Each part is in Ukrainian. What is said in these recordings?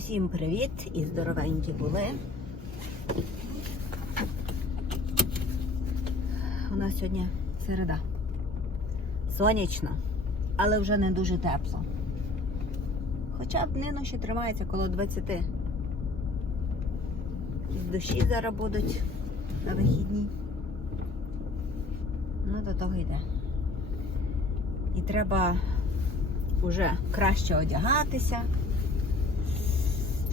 Усім привіт і здоровенькі були. У нас сьогодні середа. Сонячно, але вже не дуже тепло. Хоча днину ще тримається коло 20. Якісь дощі зараз будуть на вихідні. Ну, до того йде. І треба вже краще одягатися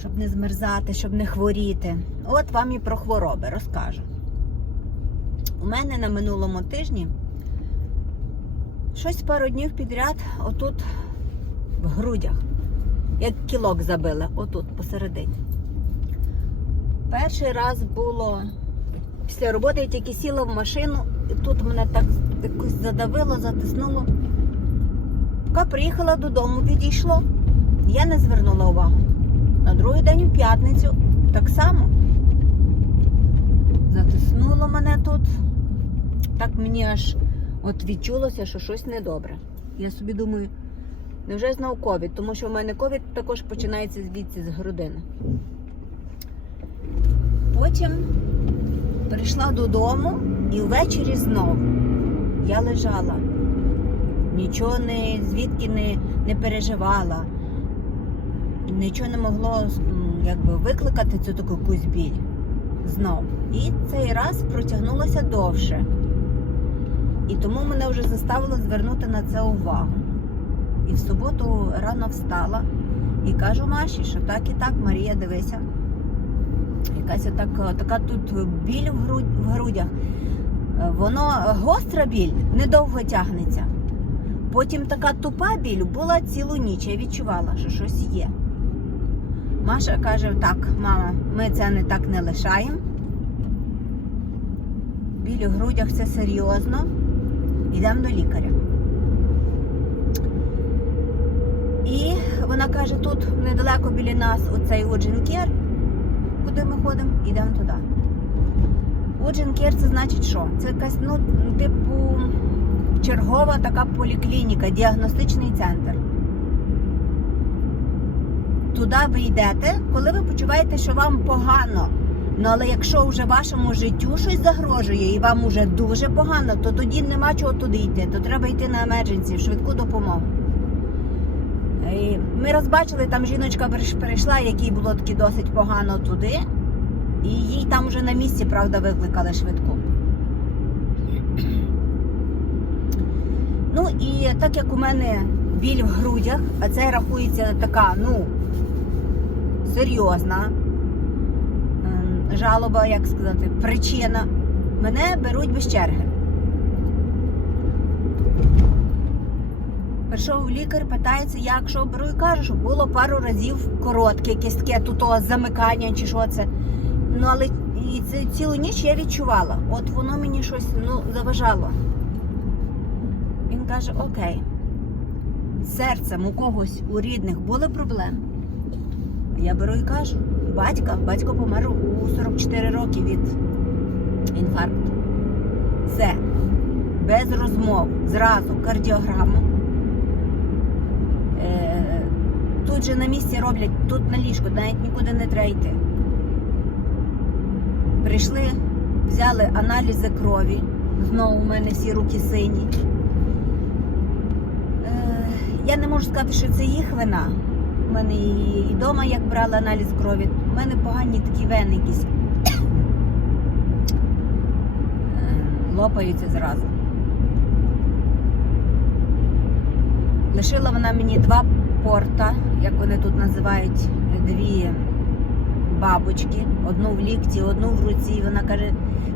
щоб не змерзати, щоб не хворіти. От вам і про хвороби розкажу. У мене на минулому тижні щось пару днів підряд отут в грудях, як кілок забили, отут посередині. Перший раз було після роботи я тільки сіла в машину, і тут мене так якось задавило, затиснуло. Поки приїхала додому, відійшло, я не звернула увагу. На другий день у п'ятницю так само. Затиснуло мене тут. Так мені аж от відчулося, що щось недобре. Я собі думаю, невже знов ковід, тому що в мене ковід також починається звідси з грудини. Потім прийшла додому і ввечері знов я лежала. Нічого не звідки не, не переживала нічого не могло якби, викликати цю таку якусь біль знов. І цей раз протягнулося довше. І тому мене вже заставило звернути на це увагу. І в суботу рано встала і кажу Маші, що так і так, Марія, дивися. Якась так, така тут біль в, грудь, в грудях. Воно гостра біль, недовго тягнеться. Потім така тупа біль була цілу ніч. Я відчувала, що щось є. Маша каже: так, мама, ми це не так не лишаємо. Біль у грудях це серйозно. Йдемо до лікаря. І вона каже, тут недалеко біля нас оцей Удженкер, куди ми ходимо, йдемо туди. Удженкер це значить що? Це якась, ну, типу, чергова така поліклініка, діагностичний центр туди ви йдете, коли ви почуваєте, що вам погано. Ну але якщо вже вашому життю щось загрожує і вам уже дуже погано, то тоді нема чого туди йти, то треба йти на емердженсі, в швидку допомогу. І Ми розбачили, там жіночка перейшла, якій було таки досить погано туди, і їй там вже на місці, правда, викликали швидку. Ну і так як у мене біль в грудях, а це рахується така, ну серйозна ем, жалоба, як сказати, причина. Мене беруть без черги. Прийшов лікар, питається, як що беру і кажу, що було пару разів коротке, якесь таке тут замикання чи що це. Ну, але і це цілу ніч я відчувала. От воно мені щось ну, заважало. Він каже, окей, серцем у когось у рідних були проблеми. Я беру і кажу, батька, батько помер у 44 роки від інфаркту. Це без розмов, зразу кардіограму. Е, Тут же на місці роблять, тут на ліжку, навіть нікуди не треба йти. Прийшли, взяли аналізи крові. Знову у мене всі руки сині. Е, Я не можу сказати, що це їх вина. У мене і вдома, як брала аналіз крові, у мене погані такі вени якісь Е, лопаються зразу. Лишила вона мені два порта, як вони тут називають, дві бабочки, одну в лікті, одну в руці. І вона каже,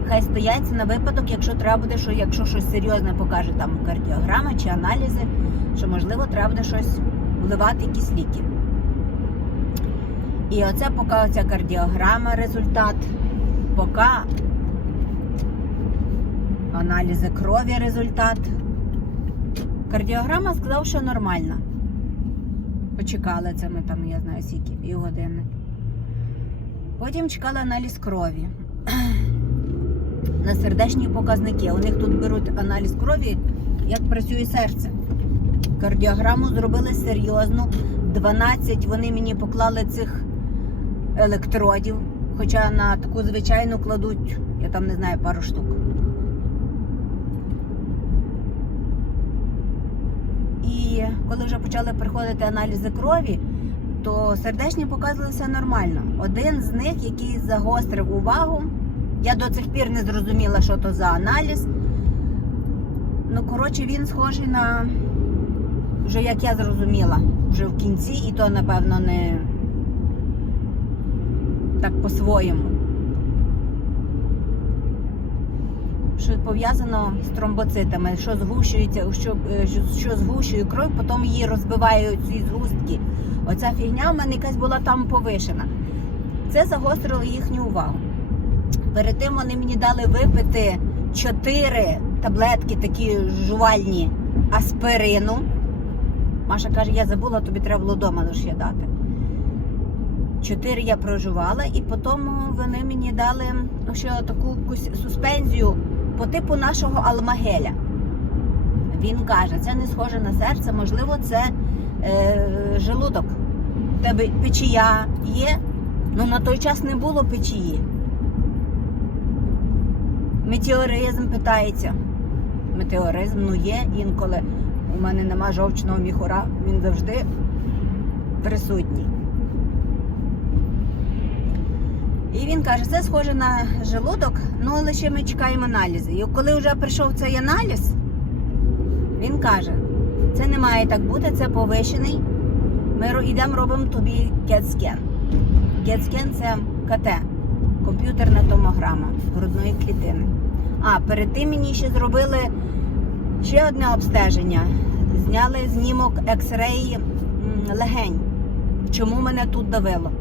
хай стоять на випадок, якщо треба буде, що якщо щось серйозне покаже там кардіограма чи аналізи, що можливо треба буде щось вливати, якісь ліки. І оце поки оця кардіограма результат, поки аналізи крові результат. Кардіограма сказав, що нормальна. Почекали це ми там, я знаю, скільки, півгодини. Потім чекали аналіз крові. На сердечні показники. У них тут беруть аналіз крові, як працює серце. Кардіограму зробили серйозну. 12 вони мені поклали цих електродів, хоча на таку звичайну кладуть, я там не знаю, пару штук. І коли вже почали приходити аналізи крові, то сердечні показували все нормально. Один з них, який загострив увагу, я до цих пір не зрозуміла, що то за аналіз. Ну, коротше, він схожий на, вже як я зрозуміла, вже в кінці, і то, напевно, не так по-своєму. Що пов'язано з тромбоцитами, що згущується, е, що- що згущує кров, потім її розбивають ці згустки. Оця фігня в мене якась була там повишена. Це загострило їхню увагу. Перед тим вони мені дали випити 4 таблетки, такі жувальні аспирину. Маша каже, я забула, тобі треба було вдома ще дати. Чотири я проживала, і потім вони мені дали ще таку суспензію по типу нашого алмагеля. Він каже, це не схоже на серце, можливо, це е, желудок. У тебе печія є, ну на той час не було печії. Метеоризм питається. Метеоризм, ну є інколи. У мене нема жовчного міхура, він завжди присутній. І він каже, це схоже на желудок, ну але ми чекаємо аналізи. І коли вже прийшов цей аналіз, він каже, це не має так бути, це повишений. Ми йдемо робимо тобі CAT-скен. CAT-скен це КТ, комп'ютерна томограма грудної клітини. А, перед тим мені ще зробили ще одне обстеження. Зняли знімок м, легень. Чому мене тут давило?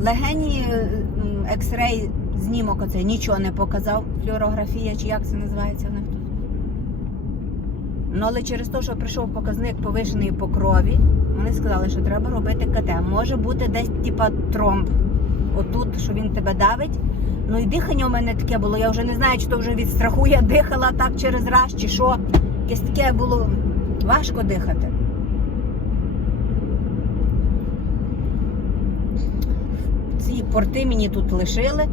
Легені е, м, знімок оце нічого не показав. Флюорографія чи як це називається в них тут. Ну, але через те, що прийшов показник повишений по крові, вони сказали, що треба робити КТ. Може бути десь типа тромб. Отут, що він тебе давить. Ну і дихання у мене таке було. Я вже не знаю, чи то вже від страху я дихала так через раз, чи що. Якесь таке було важко дихати. Ці порти мені тут лишили,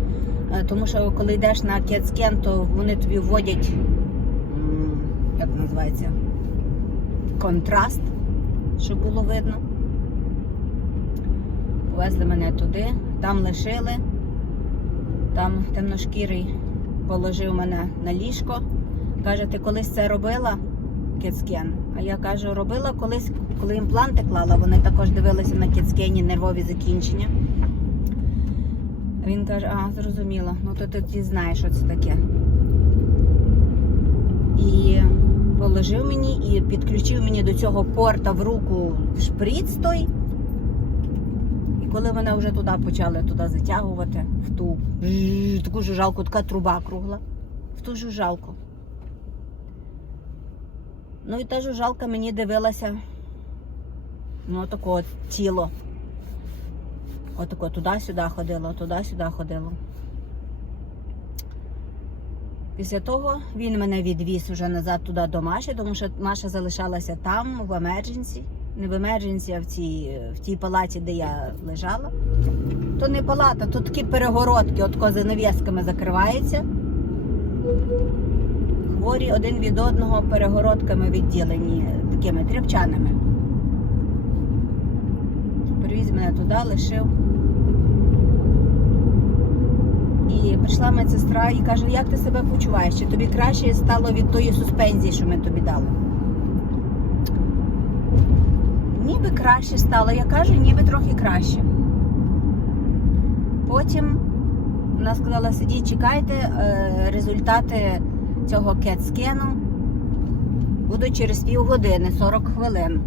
е, тому що коли йдеш на кетскен, то вони тобі вводять, як називається, контраст, щоб було видно. Повезли мене туди, там лишили, там темношкірий положив мене на ліжко. Каже, ти колись це робила? Кетскен. А я кажу, робила колись, коли імпланти клала, вони також дивилися на кетскені нервові закінчення. Він каже, а, зрозуміло, ну то ти знаєш, що це таке. І положив мені і підключив мені до цього порта в руку шприц той. І коли мене вже туди почали туди затягувати, в ту таку жужалку, така труба кругла, в ту жужалку. Ну і та жужалка мені дивилася, ну, от тіло. Отако туди-сюди ходило, туди-сюди ходило. Після того він мене відвіз уже назад туди до Маші, тому що Маша залишалася там, в емердженсі. Не в емердженсі, а в цій, в тій палаті, де я лежала. То не палата, то такі перегородки, от занавісками закриваються. Хворі один від одного перегородками відділені, такими тряпчаними. Привіз мене туди, лишив. І прийшла медсестра і каже, як ти себе почуваєш? Чи тобі краще стало від тої суспензії, що ми тобі дали? Ніби краще стало. Я кажу, ніби трохи краще. Потім вона сказала, сидіть, чекайте, е, результати цього кетскену будуть через півгодини, 40 хвилин.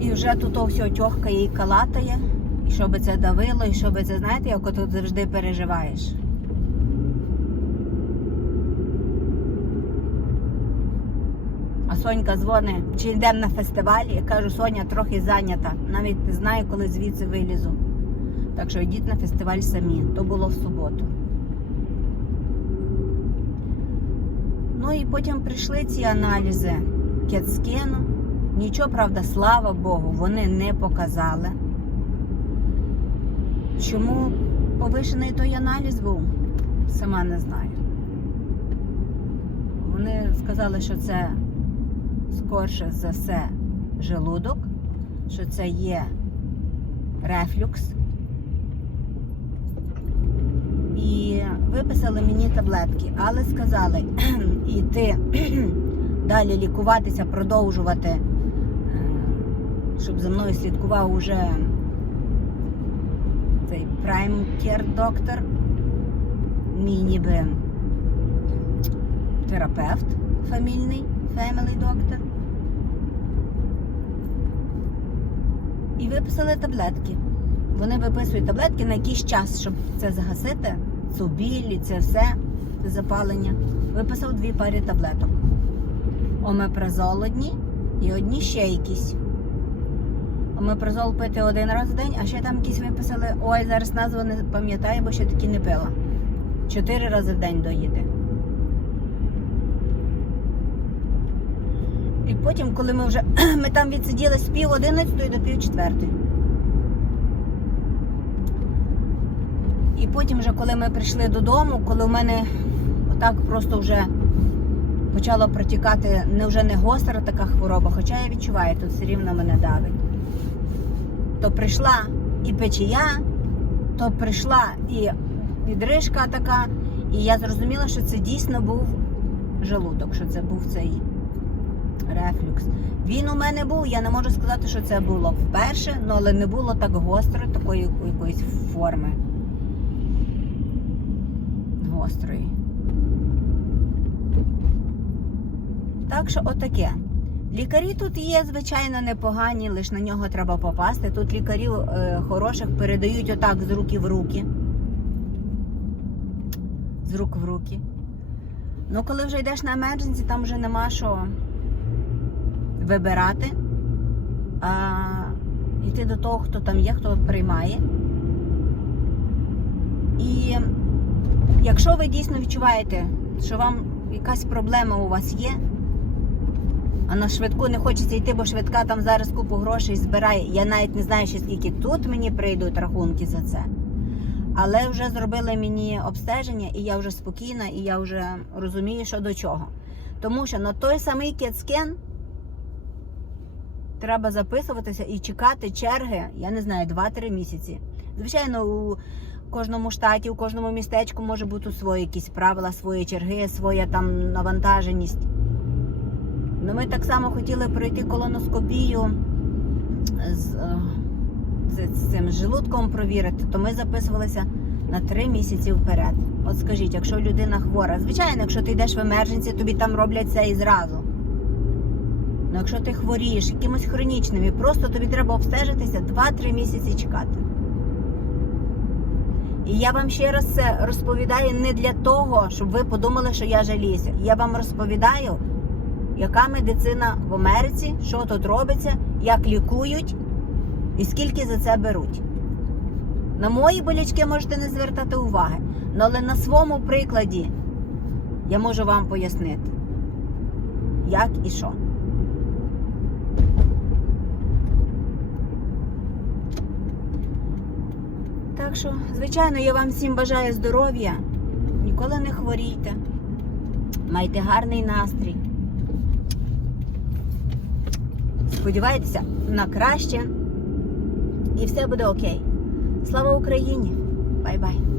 І вже тут все тьохкає і калатає. І що би це давило, і що би це, знаєте, як тут завжди переживаєш. А Сонька дзвонить, чи йдемо на фестиваль. Я кажу, Соня трохи зайнята. Навіть не знаю, коли звідси вилізу. Так що йдіть на фестиваль самі. То було в суботу. Ну і потім прийшли ці аналізи кетскену. Нічого, правда, слава Богу, вони не показали. Чому повишений той аналіз був, сама не знаю. Вони сказали, що це скорше за все желудок, що це є рефлюкс. І виписали мені таблетки, але сказали йти далі лікуватися, продовжувати, щоб за мною слідкував уже цей Prime Care доктор, мій ніби терапевт фамільний, family доктор. І виписали таблетки. Вони виписують таблетки на якийсь час, щоб це загасити, цю біль це все, це запалення. Виписав дві пари таблеток. Омепразол одні і одні ще якісь. Омепразол пити один раз в день, а ще там якісь виписали. Ой, зараз назву не пам'ятаю, бо ще такі не пила. Чотири рази в день доїде. І потім, коли ми вже ми там відсиділи з пів одинадцятої до пів четвертої. І потім, вже, коли ми прийшли додому, коли в мене отак просто вже почала протікати не вже не гостра така хвороба, хоча я відчуваю, тут все рівно мене давить. То прийшла і печія, то прийшла і відрижка така, і я зрозуміла, що це дійсно був желудок, що це був цей рефлюкс. Він у мене був, я не можу сказати, що це було вперше, ну, але не було так гостро, такої якоїсь форми. Гострої. Так що отаке. Лікарі тут є, звичайно, непогані, лише на нього треба попасти. Тут лікарів е, хороших передають отак з руки в руки. З рук в руки. Ну, коли вже йдеш на емердженсі, там вже нема що вибирати, а йти до того, хто там є, хто приймає. І якщо ви дійсно відчуваєте, що вам якась проблема у вас є, а на швидку не хочеться йти, бо швидка там зараз купу грошей збирає. Я навіть не знаю, ще скільки тут мені прийдуть рахунки за це. Але вже зробили мені обстеження, і я вже спокійна, і я вже розумію, що до чого. Тому що на той самий кетскен треба записуватися і чекати черги, я не знаю, 2-3 місяці. Звичайно, у кожному штаті, у кожному містечку може бути свої якісь правила, свої черги, своя там навантаженість. Ну, ми так само хотіли пройти колоноскопію з, е, з, з цим желудком провірити, то ми записувалися на 3 місяці вперед. От скажіть, якщо людина хвора, звичайно, якщо ти йдеш в емердженсі, тобі там роблять це і зразу. Ну, якщо ти хворієш якимось хронічним і просто тобі треба обстежитися 2-3 місяці чекати. І я вам ще раз це розповідаю не для того, щоб ви подумали, що я жаліюся. Я вам розповідаю, яка медицина в Америці, що тут робиться, як лікують і скільки за це беруть. На мої болячки можете не звертати уваги, але на своєму прикладі я можу вам пояснити, як і що. Так що, звичайно, я вам всім бажаю здоров'я. Ніколи не хворійте. Майте гарний настрій. Сподівайтеся на краще. І все буде окей. Слава Україні! Бай-бай!